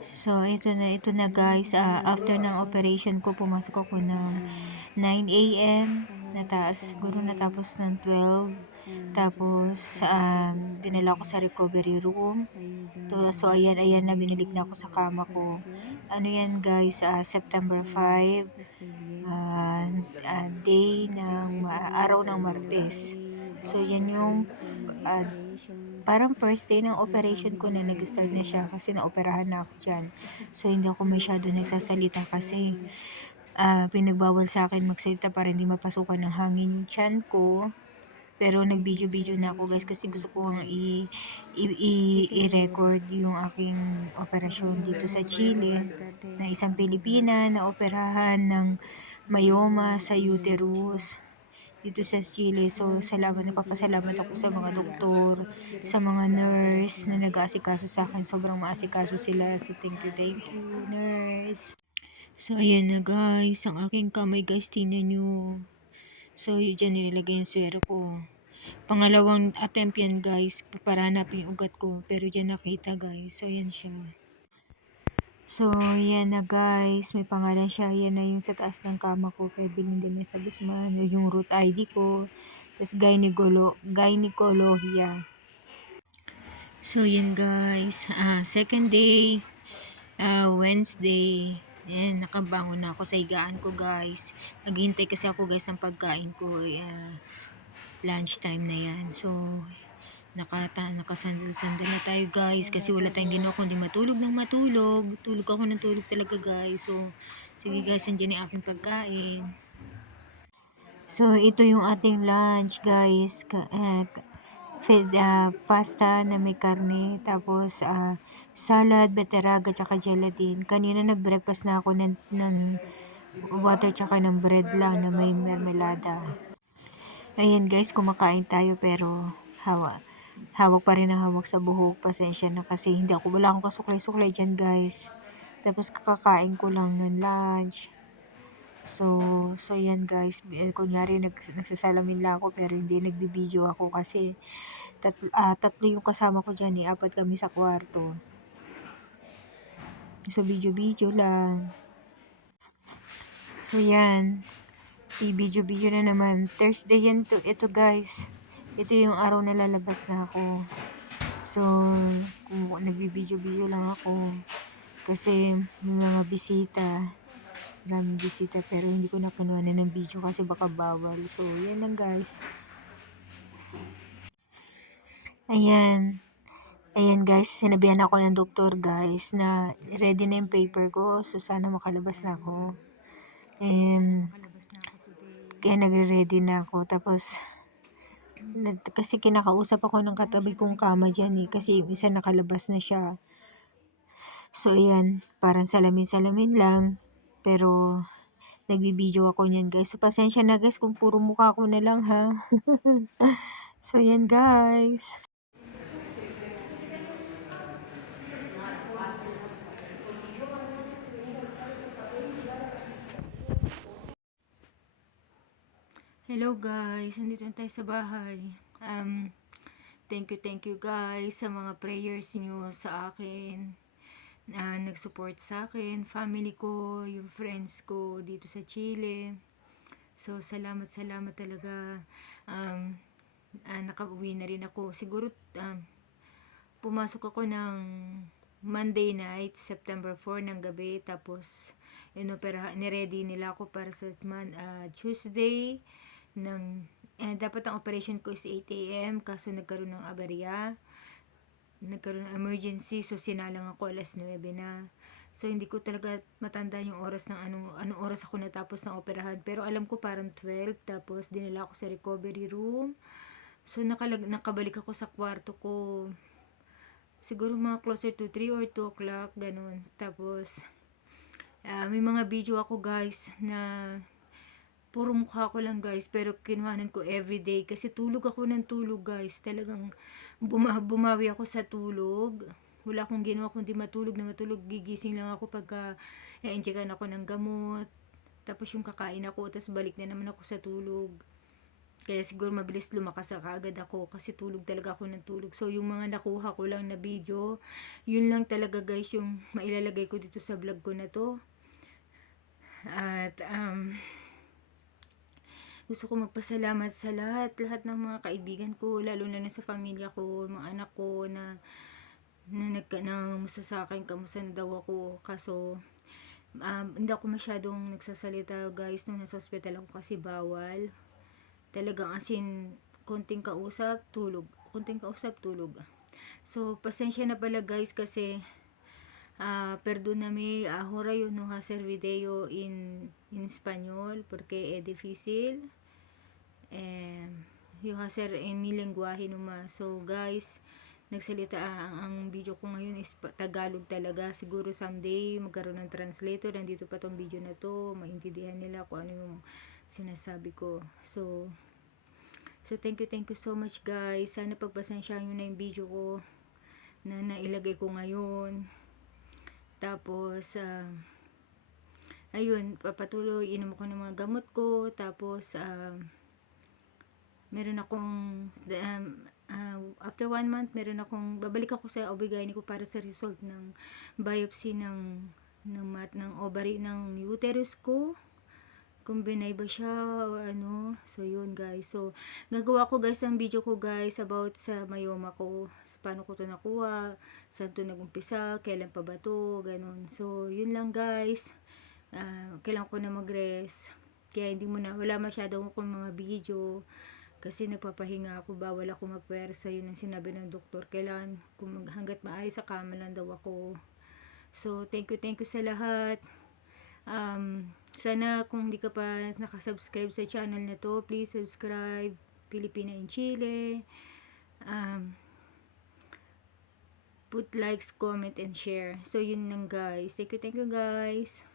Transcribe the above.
So, ito na guys. After ng operation ko, pumasok ako ng 9 a.m. Siguro natapos ng 12. Tapos, dinala ko sa recovery room. So, ayan na, binalik na ako sa kama ko. Ano yan guys, September 5, araw ng Martes. So, yan yung uh, parang first day ng operation ko na nag-start na siya kasi naoperahan na ako dyan. So, hindi ako masyado nagsasalita kasi pinagbawal sa akin magsalita para hindi mapasukan ng hangin yung tiyan ko. Pero nag-video-video na ako guys kasi gusto ko i-record yung aking operasyon dito sa Chile na isang Pilipina na operahan ng myoma sa uterus dito sa Chile. So, napapasalamat ako sa mga doktor, sa mga nurse na nag-aasikaso sa akin. Sobrang maasikaso sila. So, thank you, nurse. So, ayan na guys. Ang aking kamay guys, tingnan nyo. So, dyan nilagay yung swero ko. Pangalawang attempt yan guys. Para hanapin yung ugat ko. Pero dyan nakita guys. So, ayan siya. So, yan na guys. May pangalan siya. Yan na yung sa taas ng kama ko. Kay Belinda Mesa Guzman. Yung root ID ko. Tapos, gynecologia. So, yan guys. Second day. Wednesday. Yan, nakabangon na ako sa higaan ko guys. Naghihintay kasi ako guys ng pagkain ko. Lunch time na yan. So, nakasandal na tayo guys kasi wala tayong ginawa kundi matulog ng matulog. Tulog ako ng tulog talaga guys. So, sige guys, andyan yung aking pagkain. So, ito yung ating lunch guys. Pasta na may karne, tapos salad, beteraga, tsaka gelatin. Kanina nag-breakfast na ako ng water tsaka ng bread lang na may mermelada. Ayan guys, kumakain tayo pero hawak pa rin ang hawak sa buhok. Pasensya na kasi wala akong kasuklay-suklay dyan guys. Tapos kakakain ko lang ng lunch. So yan guys, kunyari nagsasalamin lang ako pero hindi nagbibideo ako kasi tatlo yung kasama ko dyan 4 kami sa kwarto. So video lang. So yan, i-video na naman. Thursday yan ito guys. Ito yung araw na lalabas na ako. So, kung nagbibideo lang ako kasi may mga bisita. Maraming bisita pero hindi ko na kinuha ng video kasi baka bawal. So, yan lang guys. Ayan. Ayan guys, sinabihan ako ng doktor guys na ready na yung paper ko. So, sana makalabas na ako. And, kaya nagre-ready na ako. Tapos, kasi kinakausap ako ng katabi kong kama dyan kasi yung isa nakalabas na siya. So, ayan, parang salamin-salamin lang. Pero, nagbibideo ako niyan guys. So, pasensya na guys kung puro mukha ko na lang ha. So, ayan guys. Hello guys, nandito na tayo sa bahay. Thank you guys sa mga prayers niyo sa akin. Nag-support sa akin, family ko, yung friends ko dito sa Chile. So, salamat talaga. Nakauwi na rin ako. Siguro, pumasok ako ng Monday night, September 4 ng gabi. Tapos, niready nila ako para sa Tuesday dapat ang operation ko is 8 a.m. kaso nagkaroon ng aberya, nagkaroon ng emergency, so sinalang ako alas 9 na. So hindi ko talaga matandaan yung oras ng anong oras ako natapos ng operahan, pero alam ko parang 12. Tapos dinala ako sa recovery room. So nakabalik ako sa kwarto ko siguro mga closer to 3 or 2 o'clock ganun. Tapos may mga video ako guys na puro mukha ko lang guys, pero kinuhanan ko everyday kasi tulog ako ng tulog guys. Talagang bumawi ako sa tulog. Wala akong ginawa kundi matulog na matulog. Gigising lang ako pagka i-injectan ako ng gamot. Tapos yung kakain ako, tapos balik na naman ako sa tulog. Kaya siguro mabilis lumakas kaagad ako kasi tulog talaga ako ng tulog. So yung mga nakuha ko lang na video, yun lang talaga guys yung mailalagay ko dito sa vlog ko na to. At gusto ko magpasalamat sa lahat ng mga kaibigan ko, lalo na sa pamilya ko, mga anak ko na nangamusta sa akin, kamusta na daw ako. Kaso hindi ako masyadong nagsasalita guys nung nasa hospital ako kasi bawal. Talagang asin, konting kausap, tulog. Konting kausap, tulog. So, pasensya na pala guys kasi perdóname, ahora yo no hacer video en español porque es difícil. Yo hacer en mi lenguaje nomás. So, guys, nagsalita ang video ko ngayon is Tagalog talaga. Siguro someday magkaroon ng translator. Nandito pa tong video na to. Maintindihan nila kung ano yung sinasabi ko. So thank you so much guys. Sana pagpasensyahan nyo na yung video ko na nailagay ko ngayon. Tapos, ayun, papatuloy, inom ako ng mga gamot ko. Tapos, meron akong, after 1 month, babalik ako sa OB-GYN ko para sa result ng biopsy ng ovary ng uterus ko. Kung binay ba siya o ano. So yun guys, so gagawa ko guys ang video ko guys about sa myoma ko, paano ko to nakuha, saan to nagumpisa, kailan pa ba to, ganun. So yun lang guys, kailangan ko na mag-rest, kaya wala masyadong akong mga video kasi nagpapahinga ako, bawal ako magpwersa. Yun ang sinabi ng doktor, kailangan hanggat maayos sa kama lang daw ako. So thank you sa lahat. Sana kung hindi ka pa nakasubscribe sa channel na to, please subscribe. Pilipina in Chile. Put likes, comment, and share. So yun lang guys. Thank you guys.